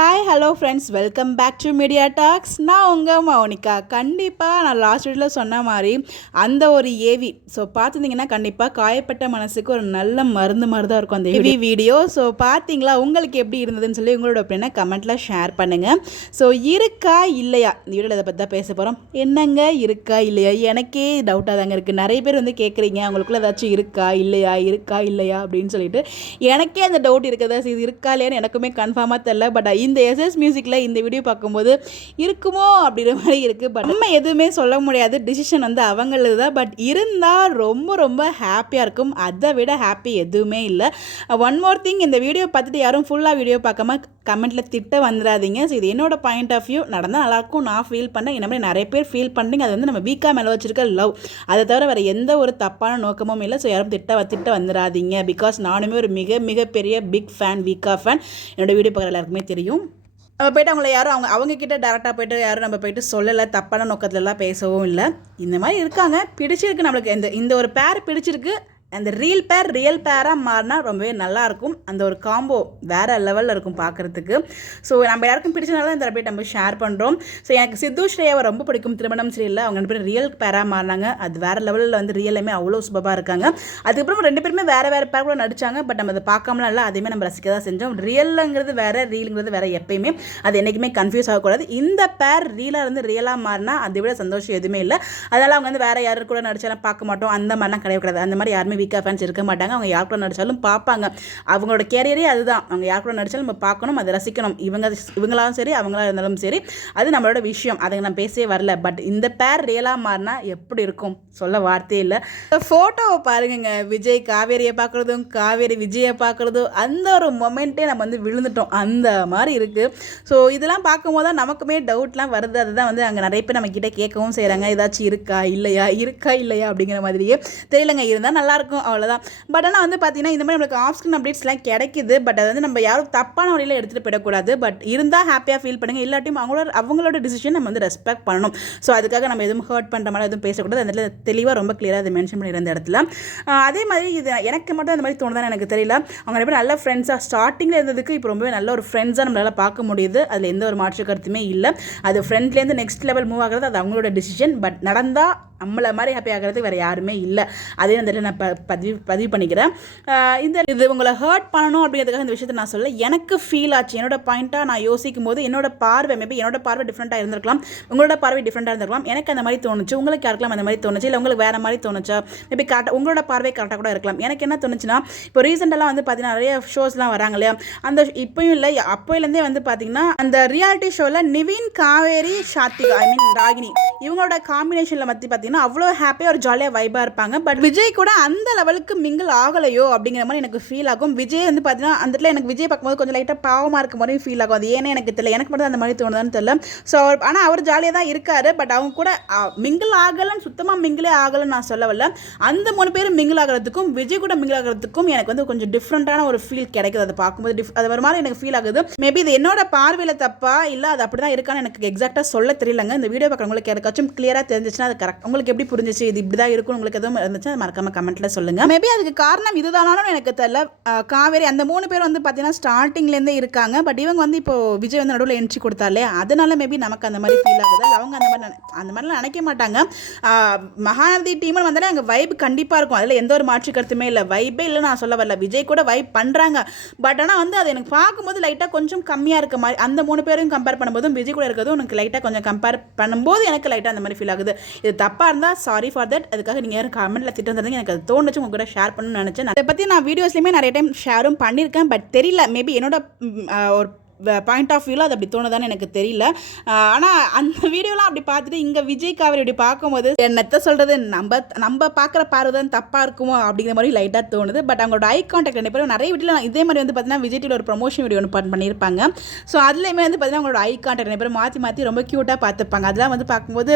Hi hello friends, welcome back to media talks. நான் உங்கள் மௌனிகா. கண்டிப்பாக நான் லாஸ்ட் வீடியோவில் சொன்ன மாதிரி அந்த ஒரு ஏவி பார்த்துருந்தீங்கன்னா கண்டிப்பாக காயப்பட்ட மனசுக்கு ஒரு நல்ல மருந்து மாதிரி தான் இருக்கும் அந்த ஏவி வீடியோ. பார்த்தீங்களா, உங்களுக்கு எப்படி இருந்ததுன்னு சொல்லி உங்களோட ஒப்பீனியனை கமெண்ட்டில் ஷேர் பண்ணுங்கள். இருக்கா இல்லையா இந்த வீடியோவில் இதை பற்றி தான் பேச போகிறோம். என்னங்க இருக்கா இல்லையா, எனக்கே டவுட்டாக தாங்க இருக்குது. நிறைய பேர் கேட்குறீங்க அவங்களுக்குள்ள ஏதாச்சும் இருக்கா இல்லையா அப்படின்னு சொல்லிட்டு. எனக்கே அந்த டவுட் இருக்குதா, இது இருக்கா இல்லையான்னு எனக்குமே கன்ஃபார்மாக தெரில. பட் இந்த எஸ்எஸ் மியூசிக்கில் இந்த வீடியோ பார்க்கும்போது இருக்குமோ அப்படிங்கிற மாதிரி இருக்குது. பட் நம்ம எதுவுமே சொல்ல முடியாது, டிசிஷன் அவங்களது தான். பட் இருந்தால் ரொம்ப ரொம்ப ஹாப்பியாக இருக்கும். அதை விட ஹாப்பி எதுவுமே இல்லை. ஒன் மோர் திங், இந்த வீடியோ பார்த்துட்டு யாரும் ஃபுல்லாக வீடியோ பார்க்காம கமெண்ட்டில் திட்ட வந்துடாதீங்க. இது என்னோட பாயிண்ட் ஆஃப் வியூ. நடந்தால் நல்லாயிருக்கும், நான் ஃபீல் பண்ணேன். இந்த மாதிரி நிறைய பேர் ஃபீல் பண்ணுறீங்க. அது நம்ம வீக்காக மேலே வச்சுருக்க லவ், அதை தவிர வேறு எந்த ஒரு தப்பான நோக்கமும் இல்லை. யாரும் திட்ட வந்துடாதீங்க. பிகாஸ் நானுமே ஒரு மிகப்பெரிய பிக் ஃபேன், வீக்கா ஃபேன். என்னோடய வீடியோ பார்க்குற எல்லாருக்குமே தெரியும். நம்ம போய்ட்டு அவங்கள யாரும் அவங்கக்கிட்ட டேரெக்டாக போய்ட்டு யாரும் நம்ம போய்ட்டு சொல்லலை, தப்பான நோக்கத்துலலாம் பேசவும் இல்லை. இந்த மாதிரி இருக்காங்க, பிடிச்சிருக்கு நம்மளுக்கு. இந்த ஒரு பேர் பிடிச்சிருக்கு. அந்த ரியல் பேராக மாறினா ரொம்பவே நல்லாயிருக்கும். அந்த ஒரு காம்போ வேறு லெவலில் இருக்கும் பார்க்குறதுக்கு. நம்ம யாருக்கும் பிடிச்சனால இந்த போய் நம்ம ஷேர் பண்ணுறோம். எனக்கு சித்து ஸ்ரேயாவை ரொம்ப பிடிக்கும். திருமணம் சரியில்லை, அவங்க 2 பேரும் ரியல் பேராக மாறினாங்க. அது வேறு லெவலில் ரியலுமே அவ்வளோ சூப்பராக இருக்காங்க. அதுக்கப்புறம் 2 பேருமே வேறு பேர் கூட நடித்தாங்க. பட் நம்ம அதை பார்க்காமலாம் இல்லை, அதையுமே நம்ம ரசிக்க தான் செஞ்சோம். ரியலுங்கிறது வேறு, ரீலுங்கிறது வேறு. எப்பயுமே அது என்றைக்குமே கன்ஃபியூஸ் ஆகக்கூடாது. இந்த பேர் ரியலாக மாறினா அதை விட சந்தோஷம் எதுவுமே இல்லை. அதனால் அவங்க வேறு யாரு கூட நடிச்சாலும் பார்க்க மாட்டோம், அந்த மாதிரிலாம் கிடையாது. அந்த மாதிரி யாருமே வீக்கா ஃபேன்ஸ் இருக்க மாட்டாங்க. அவங்க யார் கூட நடித்தாலும் பார்ப்பாங்க. அவங்களோட கேரியரே அதுதான். அவங்க யார் கூட நடித்தாலும் நம்ம பார்க்கணும், அதை ரசிக்கணும். இவங்களாலும் சரி, அவங்களா இருந்தாலும் சரி, அது நம்மளோட விஷயம். அதை நான் பேசவே வரல. பட் இந்த பேர் ரியலாக மாறினா எப்படி இருக்கும் சொல்ல வார்த்தையே இல்லை. ஃபோட்டோவை பாருங்க, விஜய் காவேரியை பார்க்குறதும் காவேரி விஜயை பார்க்குறதும் அந்த ஒரு மொமெண்ட்டே நம்ம விழுந்துட்டோம். அந்த மாதிரி இருக்குது. இதெல்லாம் பார்க்கும்போது தான் நமக்குமே டவுட்லாம் வருது. அதுதான் அங்கே நிறைய பேர் நம்மக்கிட்ட கேட்கவும் செய்கிறாங்க, ஏதாச்சும் இருக்கா இல்லையா அப்படிங்கிற மாதிரியே தெரியலங்க. இருந்தால் நல்லாயிருக்கும், அவ்வளோதான். பட் ஆனால் பார்த்தீங்கன்னா இந்த மாதிரி நம்மளுக்கு ஆஃப் ஸ்க்ரீன் அப்டேட்ஸ்லாம் கிடைக்குது. பட் அது நம்ம யாரும் தப்பான வழியில் எடுத்துகிட்டு போயிடக்கூடாது. பட் இருந்தால் ஹாப்பியாக ஃபீல் பண்ணுங்கள், இல்லாட்டியும் அவங்களோட டிசிஷன் நம்ம ரெஸ்பெக்ட் பண்ணணும். அதுக்காக நம்ம எதுவும் ஹர்ட் பண்ணுற மாதிரி எதுவும் பேசக்கூடாது. அந்த இடத்துல தெளிவாக ரொம்ப கிளியராக அதை மென்ஷன் பண்ணியிருந்த இடத்துல. அதே மாதிரி இது எனக்கு மட்டும் அந்த மாதிரி தோணுதான்னு எனக்கு தெரியல. அவங்க நிறைய பேர் நல்ல ஃப்ரெண்ட்ஸாக ஸ்டார்டிங்கில் இருந்ததுக்கு இப்போ ரொம்பவே நல்ல ஒரு ஃப்ரெண்ட்ஸாக நம்மளால் பார்க்க முடியுது. அதில் எந்த ஒரு மாற்று கருத்துமே இல்லை. அது ஃப்ரெண்ட்லேருந்து நெக்ஸ்ட் லெவல் மூவ் ஆகிறது அது அவங்களோட டிசிஷன். பட் நடந்தால் நம்மளை மாதிரி ஹாப்பி ஆகிறதுக்கு வேறு யாருமே இல்லை. அதே அந்த நான் பதிவு பண்ணிக்கிறேன். இது உங்களை ஹர்ட் பண்ணணும் அப்படிங்கிறதுக்காக இந்த விஷயத்தை நான் சொல்ல. எனக்கு ஃபீல் ஆச்சு, என்னோட பாயிண்ட்டாக நான் யோசிக்கும் போது என்னோட பார்வை டிஃப்ரெண்ட்டாக இருந்திருக்கலாம், உங்களோட பார்வை டிஃப்ரெண்ட்டாக இருந்திருக்கலாம். எனக்கு அந்த மாதிரி தோணுச்சு, உங்களுக்கு யாருக்கலாம் அந்த மாதிரி தோணுச்சு, இல்லை உங்களுக்கு வேறு மாதிரி தோணுச்சா, மேபி கரெக்டாக உங்களோட பார்வை கரெக்டாக கூட இருக்கலாம். எனக்கு என்ன தோணுச்சுன்னா, இப்போ ரீசெண்டாலாம் பார்த்தீங்கன்னா நிறைய ஷோஸ்லாம் வராங்க இல்லையா, அந்த இப்போயும் இல்லை அப்போலேருந்தே பார்த்தீங்கன்னா அந்த ரியாலிட்டி ஷோவில் நிவின், காவேரி, சாத்விகா, ராகினி இவங்களோட காம்பினேஷனில் பார்த்தீங்கன்னா அவ்வளோ ஹாப்பியாக ஒரு ஜாலியாக வைபாக இருப்பாங்க. பட் விஜய் கூட அந்த லெவலுக்கு மிங்கிள் ஆகலையோ அப்படிங்கிற மாதிரி எனக்கு ஃபீல் ஆகும். விஜய் பார்த்தீங்கன்னா அந்த இடத்துல எனக்கு விஜய் பார்க்கும்போது கொஞ்சம் லைட்டாக பாவமாக இருக்க மாதிரி ஃபீல் ஆகும். அது ஏன்னு எனக்கு தெரியல, எனக்கு மட்டும் அந்த மாதிரி தோணுதான்னு தெரியல. ஆனால் அவர் ஜாலியாக தான் இருக்காரு. பட் அவங்க கூட மிங்கிள் ஆகலைன்னு, சுத்தமாக மிங்கிளே ஆகலைன்னு நான் சொல்லவில்லை. அந்த 3 பேரும் மிங்கிள் ஆகிறதுக்கும் விஜய் கூட மிங்கிள் ஆகிறதுக்கும் எனக்கு கொஞ்சம் டிஃப்ரெண்ட்டான ஒரு ஃபீல் கிடைக்குது. அதை பார்க்கும்போது அது ஒரு மாதிரி எனக்கு ஃபீல் ஆகுது. மேபி இது என்னோட பார்வையில் தப்பா இல்லை அது அப்படி தான் இருக்கான்னு எனக்கு எக்ஸாக்டாக சொல்ல தெரியலங்க. இந்த வீடியோ பார்க்குறவங்களுக்கு யாருக்காச்சும் கிளியராக தெரிஞ்சிச்சுன்னா அது கரெக்ட், உங்களுக்கு எப்படி புரிஞ்சிச்சு, இது இப்படி தான் இருக்கும், உங்களுக்கு எதுவும் இருந்துச்சு அது மறக்காம கமெண்ட்டில் சொல்லுங்கள். மேபி அதுக்கு காரணம் இதுதானாலும் எனக்கு தெரியல. காவேரி அந்த 3 பேர் பார்த்தீங்கன்னா ஸ்டார்டிங்லேருந்தே இருக்காங்க. பட் இவங்க இப்போ விஜய் நடுவில் என்ட்ரி கொடுத்தாலே அதனால மேபி நமக்கு அந்த மாதிரி ஃபீல் ஆகுது. அவங்க அந்த மாதிரிலாம் நினைக்க மாட்டாங்க. மகாநதி டீம்னு வந்தாலே அங்கே வைப் கண்டிப்பாக இருக்கும், அதில் எந்த ஒரு மாற்று கருத்துமே இல்லை. வைப்பே இல்லை நான் சொல்ல வரல, விஜய் கூட வைப் பண்ணுறாங்க. பட் ஆனால் அது எனக்கு பார்க்கும்போது லைட்டாக கொஞ்சம் கம்மியாக இருக்க மாதிரி, அந்த 3 பேரும் கம்பேர் பண்ணும்போதும் விஜய் கூட இருக்கிறதும் எனக்கு லைட்டாக கொஞ்சம் கம்பேர் பண்ணும்போது எனக்கு லைட்டாக அந்த மாதிரி ஃபீல் ஆகுது. இது தப்பாக இருந்தால் சாரி ஃபார் தட். அதுக்காக நீங்கள் யாரும் கமெண்ட்டில் திட்டுறதுங்க, எனக்கு அது தோணுச்சு, உங்க கூட ஷேர் பண்ணணும்னு நினச்சேன். அதை பற்றி நான் வீடியோஸ்லையுமே நிறைய டைம் ஷேரும் பண்ணியிருக்கேன். பட் தெரியல, மேபி என்னோட ஒரு பாயிண்ட் ஆஃப் வியூவில் அது அப்படி தோணுதான்னு எனக்கு தெரியல. ஆனால் அந்த வீடியோலாம் அப்படி பார்த்துட்டு இங்கே விஜய் காவேரி அப்படி பார்க்கும்போது என்னத்தை சொல்கிறது, நம்ம பார்க்குற பார்வை தான் தப்பாக இருக்குமோ அப்படிங்கிற மாதிரி லைட்டாக தோணுது. பட் அவங்களோட ஐ கான்டாக்ட் நிறைய வீட்டில் இதே மாதிரி பார்த்தீங்கன்னா விஜய் டிவியில் ஒரு ப்ரொமோஷன் வீடியோ ஒன்று பண்ணியிருப்பாங்க. அதுலேயுமே பார்த்தீங்கன்னா அவங்களோட ஐ கான்டாக்ட் நிறைய பேர் மாற்றி ரொம்ப க்யூட்டாக பார்த்துப்பாங்க. அதெல்லாம் பார்க்கும்போது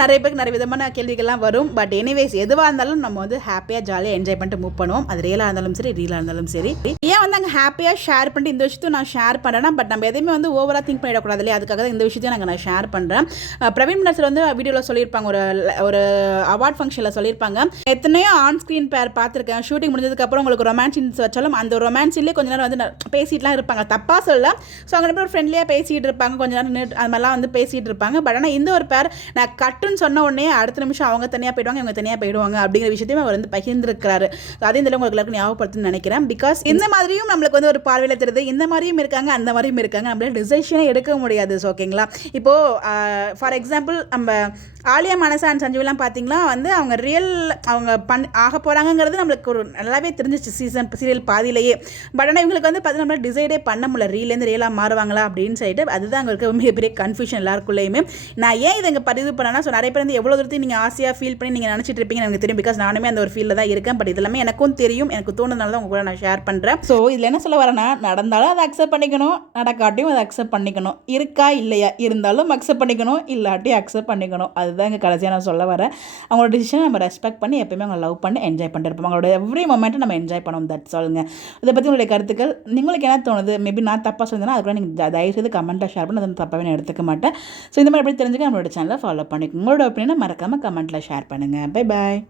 நிறைய பேருக்கு நிறைய விதமான கேள்விகள்லாம் வரும். பட் எனிவேஸ் எதுவாக இருந்தாலும் நம்ம ஹாப்பியாக ஜாலியாக என்ஜாய் பண்ணிட்டு மூவ் பண்ணுவோம். அது ரியலாக இருந்தாலும் சரி, ரீலாக இருந்தாலும் சரி. ஏன் அங்கே ஹாப்பியாக ஷேர் பண்ணிட்டு இந்த விஷயத்தை நான் ஷேர் ஷேர் பண்ணுறேன்னா, பட் நம்ம எதையுமே வந்து ஓவராக திங்க் பண்ணிடக்கூடாது இல்லையா, அதுக்காக தான் இந்த விஷயத்தையும் நான் ஷேர் பண்ணுறேன். பிரவீன் மனசர் வந்து வீடியோவில் சொல்லியிருப்பாங்க, ஒரு அவார்ட் ஃபங்க்ஷனில் சொல்லியிருப்பாங்க, எத்தனையோ ஆன் ஸ்க்ரீன் பேர் பார்த்துருக்கேன், ஷூட்டிங் முடிஞ்சதுக்கப்புறம் உங்களுக்கு ரொமான்ஸ் சீன்ஸ் வச்சாலும் அந்த ரொமான்ஸ் சீன்லேயே கொஞ்ச நேரம் வந்து பேசிட்டுலாம் இருப்பாங்க, தப்பாக சொல்ல. ஸோ அங்கே ஒரு ஃப்ரெண்ட்லியாக பேசிகிட்டு இருப்பாங்க, கொஞ்ச நேரம் அது மாதிரிலாம் வந்து பேசிகிட்டு இருப்பாங்க. பட் ஆனால் இந்த ஒரு பேர் நான் கட்டுன்னு சொன்ன உடனே அடுத்த நிமிஷம் அவங்க தனியாக போயிடுவாங்க, இவங்க தனியாக போயிடுவாங்க அப்படிங்கிற விஷயத்தையும் அவர் வந்து பகிர்ந்துருக்கிறாரு. அதே இதில் உங்களுக்கு எல்லாருக்கும் ஞாபகப்படுத்துன்னு நினைக்கிறேன். பிகாஸ் இந்த மாதிரியும் நம்மளுக்கு வந்து ஒரு பார்வையில் தெரியுது, இந்த மாதிரியும் இருக்காங்க, அந்த மாதிரியும் இருக்காங்க, நம்மளால டிசிஷனே எடுக்க முடியாது. ஸோ ஓகேங்களா, இப்போது ஃபார் எக்ஸாம்பிள் நம்ம ஆலியா மனசா அண்ட் சஞ்சீவ்லாம் பார்த்தீங்களா வந்து அவங்க ரியல் அவங்க ஆக போகிறாங்கிறது நம்மளுக்கு ஒரு நல்லாவே தெரிஞ்சிச்சு சீரியல் பாதியிலேயே. பட் ஆனால் இவங்களுக்கு வந்து பார்த்தீங்கன்னா நம்மளால் டிசைடே பண்ண முடியல, ரீலேருந்து ரியலாக மாறுவாங்களா அப்படின்னு சொல்லிட்டு. அதுதான் அங்கே இருக்க மிகப்பெரிய கன்ஃபியூஷன் எல்லாருக்குள்ளேயுமே. நான் ஏன் இதை இங்கே பதிவு பண்ணேன்னா, ஸோ நிறைய பேர் வந்து எவ்வளோ தூரத்தையும் நீங்கள் ஆசையாக ஃபீல் பண்ணி நீங்கள் நினச்சிட்டு இருப்பீங்கன்னு எனக்கு தெரியும். பிகாஸ் நானுமே அந்த ஒரு ஃபீல்டில் தான் இருக்கேன். பட் இதெல்லாமே எனக்கும் தெரியும், எனக்கு தோணுனால தான் உங்க கூட நான் ஷேர் பண்ணுறேன். ஸோ இதில் என்ன சொல்ல வரேன்னா, நடந்தாலும் அதை அக்செப்ட் பண்ணிக்கணும், நடக்காட்டியும் அதை அக்செப்ட் பண்ணிக்கணும், இருக்கா இல்லையா இருந்தாலும் அக்செப்ட் பண்ணிக்கணும், இல்லாட்டி அக்செப்ட் பண்ணிக்கணும். அதுதான் இங்கே கடைசியாக நான் சொல்ல வரேன். அவங்களோட டிசிஷனை நம்ம ரெஸ்பெக்ட் பண்ணி எப்பயுமே அவங்க லவ் பண்ணி என்ஜாய் பண்ணிட்டு இருப்போம். அவங்களோட எவ்ரி மொமெண்ட்டை நம்ம என்ஜாய் பண்ணணும். தட் சொல்லுங்க. இதை பற்றி உங்களுடைய கருத்துக்கள், உங்களுக்கு என்ன தோணுது? மேபி நான் தப்பாக சொல்லியிருந்தேன்னா அதுக்குள்ள நீங்கள் தயவுசெய்து கமெண்ட்டில் ஷேர் பண்ணி, அதை தப்பாகவே நான் எடுத்துக்க மாட்டேன். ஸோ இந்த மாதிரி எப்படி தெரிஞ்சுக்க நம்மளோட சேனலை ஃபாலோ பண்ணிக்கோங்க. உங்களோட ஒப்பீனியனை மறக்காமல் கமெண்ட்டில் ஷேர் பண்ணுங்கள். Bye bye.